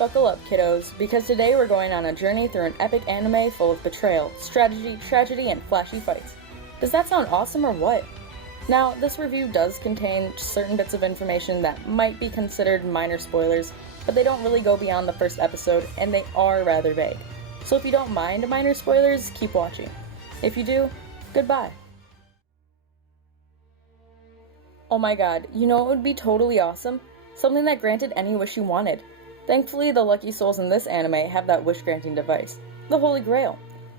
Buckle up, kiddos, because today we're going on a journey through an epic anime full of betrayal, strategy, tragedy, and flashy fights. Does that sound awesome or what? Now, this review does contain certain bits of information that might be considered minor spoilers, but they don't really go beyond the first episode, and they are rather vague. So if you don't mind minor spoilers, keep watching. If you do, goodbye. Oh my god, you know what would be totally awesome? Something that granted any wish you wanted. Thankfully, the lucky souls in this anime have that wish-granting device, the Holy Grail.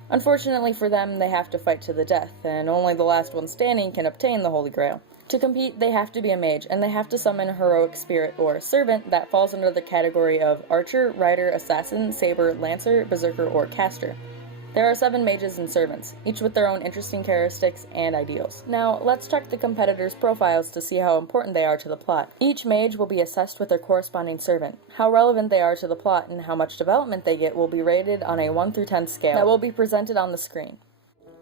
Unfortunately for them, they have to fight to the death, and only the last one standing can obtain the Holy Grail. To compete, they have to be a mage, and they have to summon a heroic spirit or servant that falls under the category of archer, rider, assassin, saber, lancer, berserker, or caster. There are 7 mages and servants, each with their own interesting characteristics and ideals. Now, let's check the competitors' profiles to see how important they are to the plot. Each mage will be assessed with their corresponding servant. How relevant they are to the plot and how much development they get will be rated on a 1 through 10 scale that will be presented on the screen.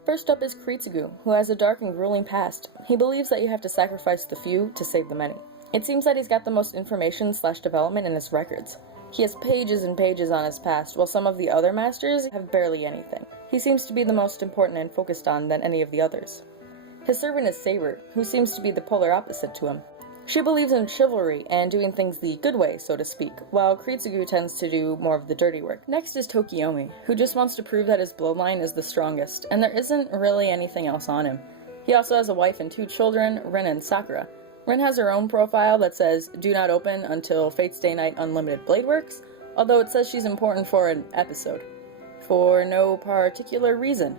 First up is Kritsugu, who has a dark and grueling past. He believes that you have to sacrifice the few to save the many. It seems that he's got the most information/development in his records. He has pages and pages on his past, while some of the other masters have barely anything. He seems to be the most important and focused on than any of the others. His servant is Saber, who seems to be the polar opposite to him. She believes in chivalry and doing things the good way, so to speak, while Kritsugu tends to do more of the dirty work. Next is Tokiomi, who just wants to prove that his bloodline is the strongest, and there isn't really anything else on him. He also has a wife and 2 children, Rin and Sakura. Rin has her own profile that says, "Do not open until Fate's Day Night Unlimited Blade works," although it says she's important for an episode. For no particular reason.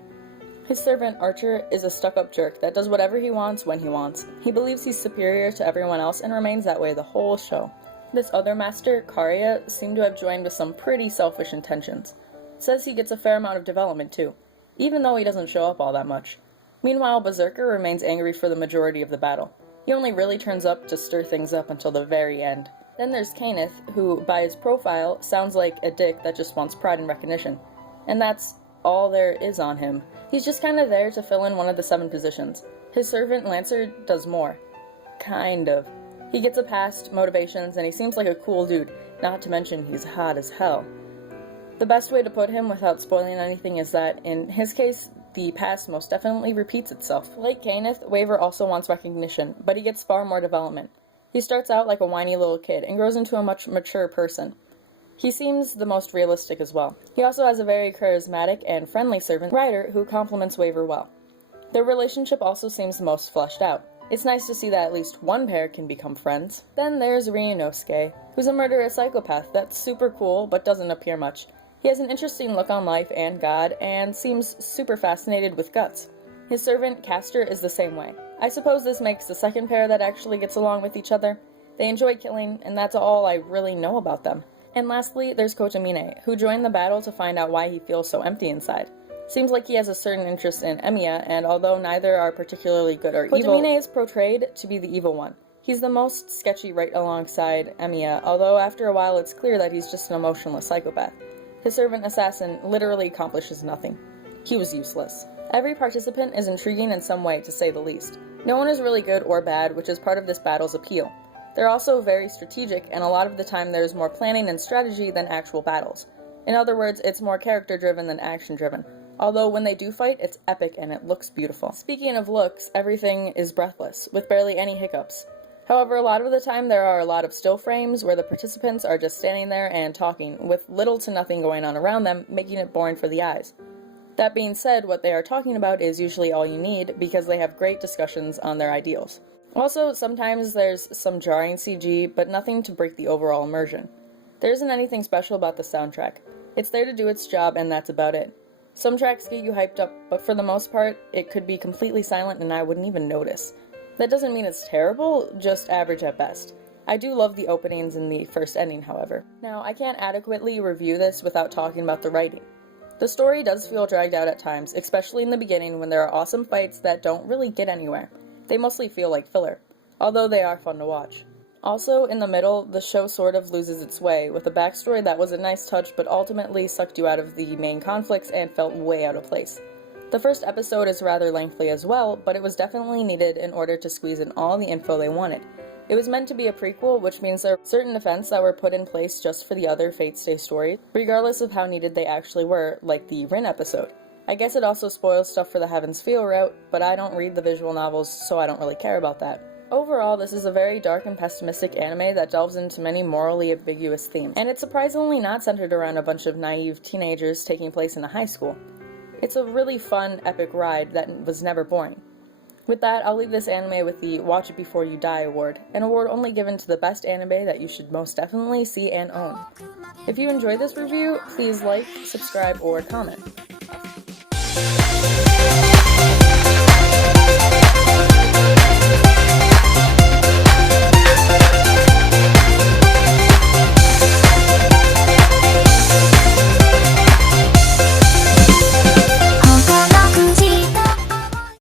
His servant, Archer, is a stuck-up jerk that does whatever he wants when he wants. He believes he's superior to everyone else and remains that way the whole show. This other master, Karia, seemed to have joined with some pretty selfish intentions. It says he gets a fair amount of development too, even though he doesn't show up all that much. Meanwhile, Berserker remains angry for the majority of the battle. He only really turns up to stir things up until the very end. Then there's Kenneth, who, by his profile, sounds like a dick that just wants pride and recognition. And that's all there is on him. He's just kinda there to fill in one of the 7 positions. His servant, Lancer, does more. Kind of. He gets a past, motivations, and he seems like a cool dude, not to mention he's hot as hell. The best way to put him without spoiling anything is that, in his case, the past most definitely repeats itself. Like Kenneth, Waver also wants recognition, but he gets far more development. He starts out like a whiny little kid and grows into a much mature person. He seems the most realistic as well. He also has a very charismatic and friendly servant, Ryder, who compliments Waver well. Their relationship also seems the most fleshed out. It's nice to see that at least one pair can become friends. Then there's Ryunosuke, who's a murderous psychopath that's super cool but doesn't appear much. He has an interesting look on life and God, and seems super fascinated with guts. His servant, Castor, is the same way. I suppose this makes the second pair that actually gets along with each other. They enjoy killing, and that's all I really know about them. And lastly, there's Kotomine, who joined the battle to find out why he feels so empty inside. Seems like he has a certain interest in Emiya, and although neither are particularly good or evil, Kotomine is portrayed to be the evil one. He's the most sketchy right alongside Emiya, although after a while it's clear that he's just an emotionless psychopath. His servant, Assassin, literally accomplishes nothing. He was useless. Every participant is intriguing in some way, to say the least. No one is really good or bad, which is part of this battle's appeal. They're also very strategic, and a lot of the time there's more planning and strategy than actual battles. In other words, it's more character-driven than action-driven. Although when they do fight, it's epic and it looks beautiful. Speaking of looks, everything is breathless, with barely any hiccups. However, a lot of the time there are a lot of still frames where the participants are just standing there and talking, with little to nothing going on around them, making it boring for the eyes. That being said, what they are talking about is usually all you need, because they have great discussions on their ideals. Also, sometimes there's some jarring CG, but nothing to break the overall immersion. There isn't anything special about the soundtrack. It's there to do its job, and that's about it. Some tracks get you hyped up, but for the most part, it could be completely silent and I wouldn't even notice. That doesn't mean it's terrible, just average at best. I do love the openings in the first ending, however. Now, I can't adequately review this without talking about the writing. The story does feel dragged out at times, especially in the beginning when there are awesome fights that don't really get anywhere. They mostly feel like filler, although they are fun to watch. Also, in the middle, the show sort of loses its way, with a backstory that was a nice touch but ultimately sucked you out of the main conflicts and felt way out of place. The first episode is rather lengthy as well, but it was definitely needed in order to squeeze in all the info they wanted. It was meant to be a prequel, which means there are certain events that were put in place just for the other Fate Stay stories, regardless of how needed they actually were, like the Rin episode. I guess it also spoils stuff for the Heaven's Feel route, but I don't read the visual novels, so I don't really care about that. Overall, this is a very dark and pessimistic anime that delves into many morally ambiguous themes, and it's surprisingly not centered around a bunch of naive teenagers taking place in a high school. It's a really fun, epic ride that was never boring. With that, I'll leave this anime with the Watch It Before You Die award, an award only given to the best anime that you should most definitely see and own. If you enjoyed this review, please like, subscribe, or comment.